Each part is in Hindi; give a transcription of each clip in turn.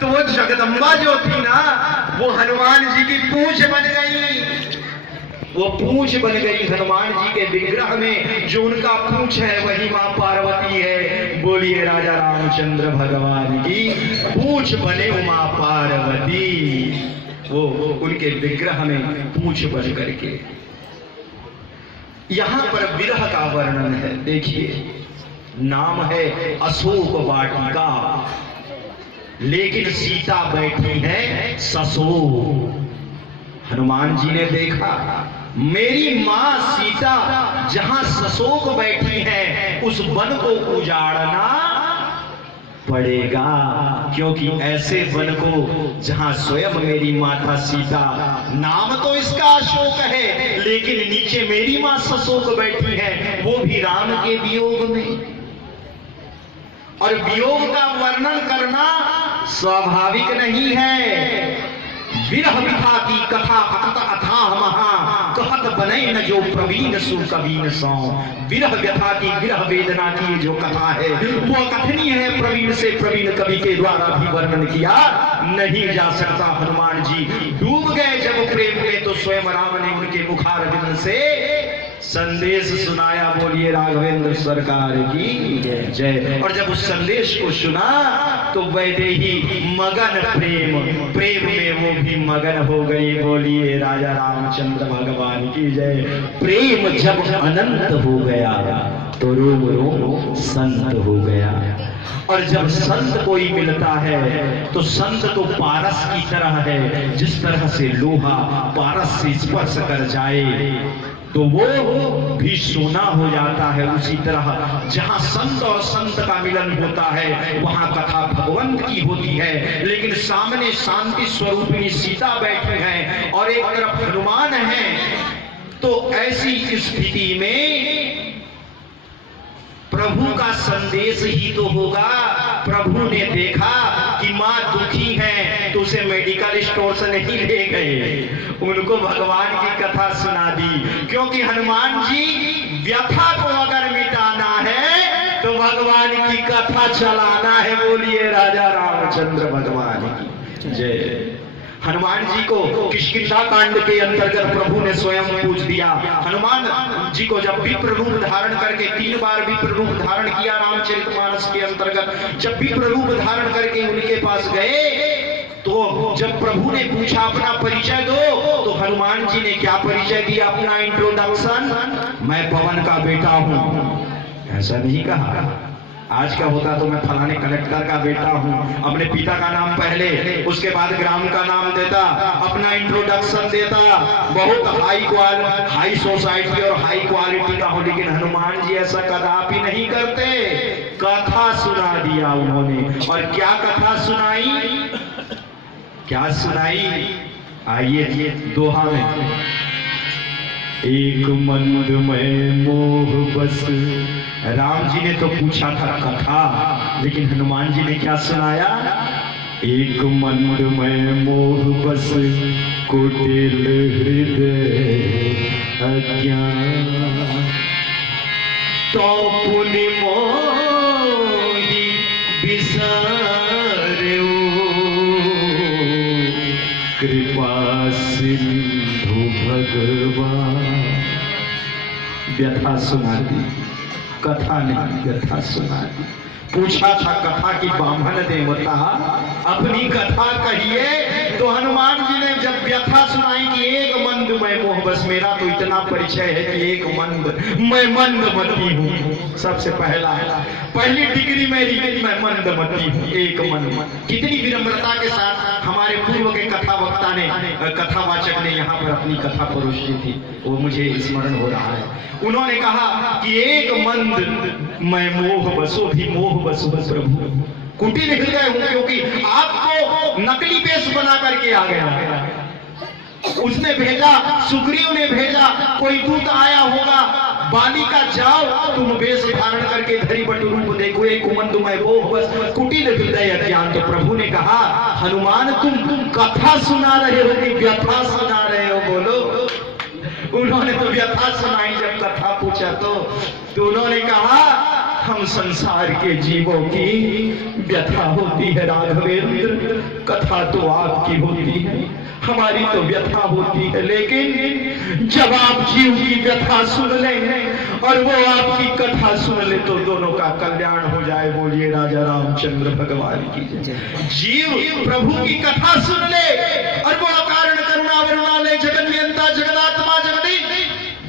तो वो जगदम्बा जो थी ना, वो हनुमान जी की पूंछ बन गई। वो पूंछ बन गई हनुमान जी के विग्रह में। जो उनका पूंछ है वही मां पार्वती है। बोलिए राजा रामचंद्र भगवान की पूंछ बने मां पार्वती। वो उनके विग्रह में पूंछ बन करके। यहां पर विरह का वर्णन है। देखिए, नाम है अशोक वाटिका, लेकिन सीता बैठी है ससुर। हनुमान जी ने देखा मेरी मां सीता जहां सशोक बैठी है, उस वन को उजाड़ना पड़ेगा, क्योंकि ऐसे वन को जहां स्वयं मेरी माता सीता, नाम तो इसका अशोक है, लेकिन नीचे मेरी मां सशोक बैठी है, वो भी राम के वियोग में। और वियोग का वर्णन करना स्वाभाविक नहीं है। विरह विथा की कथा अथाह महा, कहत बने न जो प्रवीण सुर कवीन सौ। विरह व्यथा की, विरह वेदना की जो कथा है वो अकथनीय है, प्रवीण से प्रवीण कवि के द्वारा भी वर्णन किया नहीं जा सकता। हनुमान जी डूब गए जब प्रेम में, तो स्वयं राम ने उनके मुखारविंद से संदेश सुनाया। बोलिए राघवेंद्र सरकार की जय। और जब उस संदेश को सुना तो वैदेही मगन प्रेम में वो भी मगन हो गई। बोलिए राजा रामचंद्र भगवान की जय। प्रेम जब अनंत हो गया तो रोम रोम संत हो गया। और जब संत कोई मिलता है तो संत तो पारस की तरह है। जिस तरह से लोहा पारस से स्पर्श कर जाए तो वो भी सोना हो जाता है, उसी तरह जहां संत और संत का मिलन होता है वहां कथा भगवंत की होती है। लेकिन सामने शांति स्वरूपिणी सीता बैठी है और एक तरफ हनुमान है, तो ऐसी स्थिति में प्रभु का संदेश ही तो होगा। प्रभु ने देखा कि मां दुखी है तो उसे मेडिकल स्टोर से नहीं ले गए, उनको भगवान की कथा सुना दी। क्योंकि हनुमान जी व्यथा को अगर मिटाना है तो भगवान की कथा चलाना है। बोलिए राजा रामचंद्र भगवान की जय। हनुमान जी को किष्किंधा कांड के अंतर्गत प्रभु ने स्वयं पूछ दिया। हनुमान जी को जब विप्र रूप धारण करके 3 बार विप्र रूप धारण किया रामचरितमानस के अंतर्गत, जब विप्र रूप धारण करके उनके पास गए तो जब प्रभु ने पूछा अपना परिचय दो, तो हनुमान जी ने क्या परिचय दिया? अपना इंट्रोडक्शन, मैं पवन का बेटा हूं। ऐसा नहीं कहा आज का होता तो मैं फलाने कलेक्टर का बेटा हूं, अपने पिता का नाम पहले, उसके बाद ग्राम का नाम देता, अपना इंट्रोडक्शन देता, बहुत हाई सोसाइटी और हाई क्वालिटी का हो। लेकिन हनुमान जी ऐसा कदापि नहीं करते। कथा सुना दिया उन्होंने। और क्या कथा सुनाई? क्या सुनाई? आइए दोहा में। एक मंद में मोह बस, राम जी ने तो पूछा था कथा, लेकिन हनुमान जी ने क्या सुनाया? एक मंद में मोह बस, कुटिल हृदय अज्ञान, तो पुनि मोहि बिसार्यो, कृपा सिंधु भगवान। व्यथा सुना दी, कथा नहीं, व्यथा सुना दी। पूछा था कथा की ब्राह्मण देवता अपनी कथा कहिए, तो हनुमान जी ने जब व्यथा सुनाई कि एक मंद मैं मोह बस, मेरा तो इतना परिचय है कि एक मंद, मैं मंदमती हूँ। सबसे पहली डिग्री मेरी, मैं मंदमती हूँ, एक मंद। कितनी विनम्रता के साथ हमारे पूर्व के कथा वक्ता ने, कथावाचक ने यहाँ पर अपनी कथा परोसी थी, वो मुझे स्मरण हो रहा है। उन्होंने कहा कि एक मंद मैं मोह बसो भी मोह बसो प्रभु, कुटिल हृदय हूं, क्योंकि आपको नकली वेश बना करके आ गया। उसने भेजा, सुग्रीव ने भेजा, कोई दूत आया होगा, बालिका जाओ तुम वेश धारण करके धरी बट रूप देखो, एक कुमंदुमय मोह बस कुटिल हृदय अज्ञान। तो प्रभु ने कहा हनुमान तुम कथा सुना रहे हो कि व्यथा सुना रहे हो? बोलो। उन्होंने तो व्यथा सुनाई। जब कथा पूछा तो उन्होंने कहा हम संसार के जीवों की व्यथा होती है राघवेंद्र, कथा तो आपकी होती है, हमारी तो व्यथा होती है। लेकिन जब आप जीव की व्यथा सुन लें और वो आपकी कथा सुन ले तो दोनों का कल्याण हो जाए। बोलिए राजा रामचंद्र भगवान की जय। जीव प्रभु की कथा सुन ले और वो अकारण करुणा वरुणालय जगन्यंता जगदात्मा जगदीश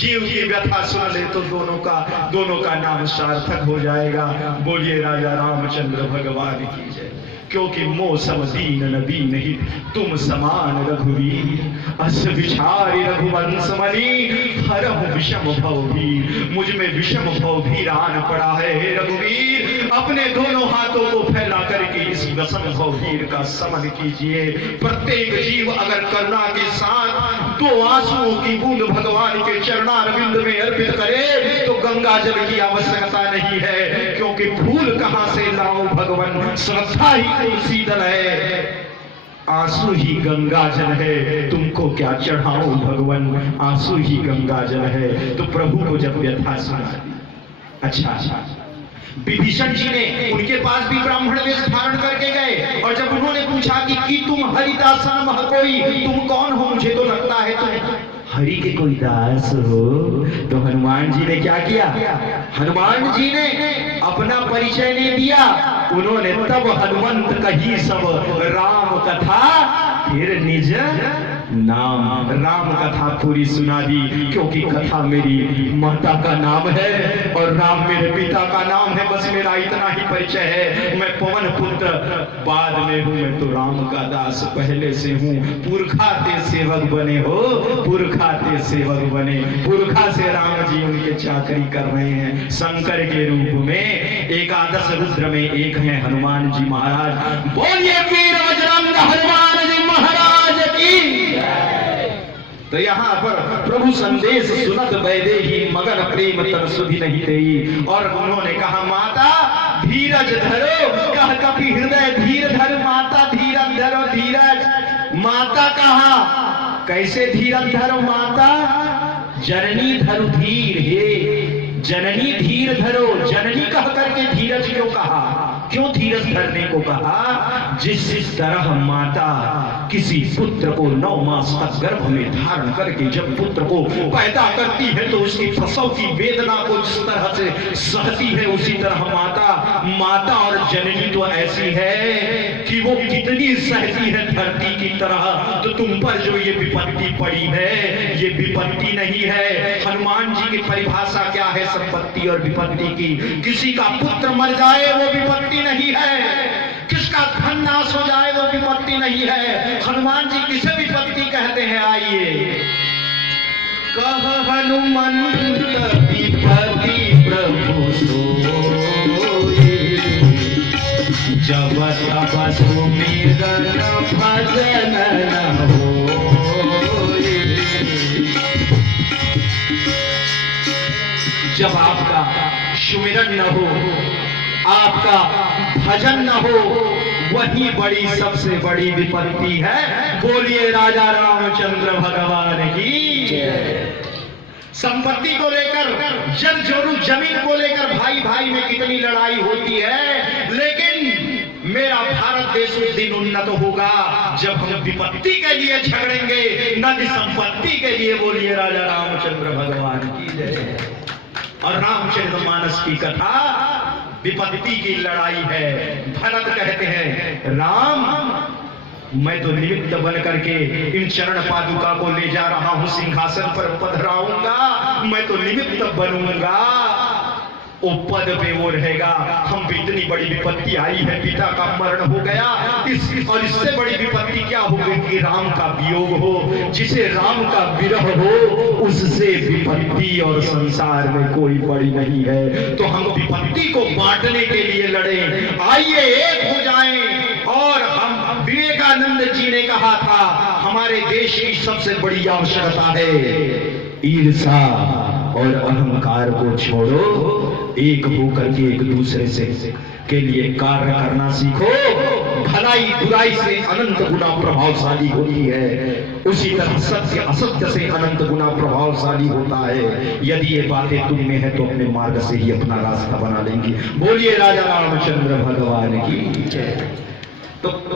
जीव की व्यथा सुन ले तो दोनों का नाम सार्थक हो जाएगा। बोलिए राजा रामचंद्र भगवान की जय। क्योंकि मौसम दीन न दीन ही तुम समान रघुवीर, अस विचारी रघुवंश मणि हरहु विषम भवभीर। मुझ में विषम भवभीर आन पड़ा है हे रघुवीर, अपने दोनों हाथों को फैला करके इस विषम भवभीर का समन कीजिए। प्रत्येक जीव अगर करुणा के साथ 2 आंसुओं की बूंद भगवान के चरणारविंद में अर्पित करे तो गंगा जल की आवश्यकता नहीं है, क्योंकि फूल कहां से लाओ भगवान, श्रद्धा ही तुलसी दल है, आंसू ही गंगा जल है, तुमको क्या चढ़ाऊं भगवान, आंसू ही गंगा जल है। तो प्रभु को जब व्यथा सुना दी। अच्छा, विभीषण जी ने उनके पास भी ब्राह्मण वेश धारण करके गए और जब उन्होंने पूछा कि तुम हरिदासन मह कोई, तुम कौन हो, मुझे तो लगता है तुम हरि के कोई दास हो। तो हनुमान जी ने क्या किया, हनुमान जी ने अपना परिचय नहीं दिया, उन्होंने तब हनुमंत कही सब राम कथा फिर निज नाम, राम कथा पूरी सुना दी। क्योंकि कथा मेरी माता का नाम है और राम मेरे पिता का नाम है, बस मेरा इतना ही परिचय है। मैं पवन पुत्र बाद में हूँ, मैं तो राम का दास पहले से हूँ। पुरखा ते सेवक बने हो, पुरखा ते सेवक बने, पुरखा से राम जी उनके चाकरी कर रहे हैं। शंकर के रूप में एकादश रुद्र में एक है हनुमान जी महाराज। बोलिए वीर बजरंग हनुमान जी महाराज की। तो यहाँ पर प्रभु संदेश सुनत वैदेही मगन प्रेम तन सुधि नहीं देई। और उन्होंने कहा माता धीरज धरो, कह कपि हृदय धीर धर, माता धीरज धरो धीरज। माता कहा कैसे धीरज धरो माता, जननी धरु धीर, हे जननी धीर धरो। जननी कह करके धीरज क्यों कहा, क्यों धीरज धरने को कहा। जिस तरह माता किसी पुत्र को 9 मास तक गर्भ में धारण करके जब पुत्र को पैदा करती है तो उसकी प्रसव की वेदना को जिस तरह से सहती है, उसी तरह माता और जननी तो ऐसी है कि वो कितनी सहती है धरती की तरह। तो तुम पर जो ये विपत्ति पड़ी है ये विपत्ति नहीं है। हनुमान जी की परिभाषा क्या है संपत्ति और विपत्ति की, किसी का पुत्र मर जाए वो विपत्ति नहीं है, किसका धन नाश हो जाए वो विपत्ति नहीं है। हनुमान जी किसे विपत्ति कहते हैं, आइए कह हनुमंत विपत्ति प्रभु सोई, जब तब सुमिरन भजन न होई। जब आपका सुमिरन न हो, आपका भजन न हो, वही बड़ी सबसे बड़ी विपत्ति है। बोलिए राजा रामचंद्र भगवान की जय। संपत्ति को लेकर जल जोरू जमीन को लेकर भाई भाई में कितनी लड़ाई होती है, लेकिन मेरा भारत देश उस दिन उन्नत होगा जब हम विपत्ति के लिए झगड़ेंगे, न कि संपत्ति के लिए। बोलिए राजा रामचंद्र भगवान की जय। और रामचरितमानस की कथा विपत्ति की लड़ाई है। भरत कहते हैं राम मैं तो निमित्त बन करके इन चरण पादुका को ले जा रहा हूं, सिंहासन पर पधराऊंगा, मैं तो निमित्त बनूंगा, वो पद पे वो रहेगा। हम पे इतनी बड़ी विपत्ति आई है, पिता का मरण हो गया, और इससे बड़ी विपत्ति क्या होगी कि राम का वियोग हो। जिसे राम का विरह हो उससे विपत्ति और संसार में कोई बड़ी नहीं है। तो हम विपत्ति को बांटने के लिए लड़े, आइए एक हो जाएं। और हम विवेकानंद जी ने कहा था हमारे देश की सबसे बड़ी आवश्यकता है ईर्ष्या और अहंकार को छोड़ो, एक होकर के एक दूसरे से के लिए कार्य करना सीखो। भलाई बुराई से अनंत गुना प्रभावशाली होती है, उसी तरह सत्य असत्य से अनंत गुना प्रभावशाली होता है। यदि ये बातें तुम में है तो अपने मार्ग से ही अपना रास्ता बना लेंगी। बोलिए राजा रामचंद्र भगवान की जय। तो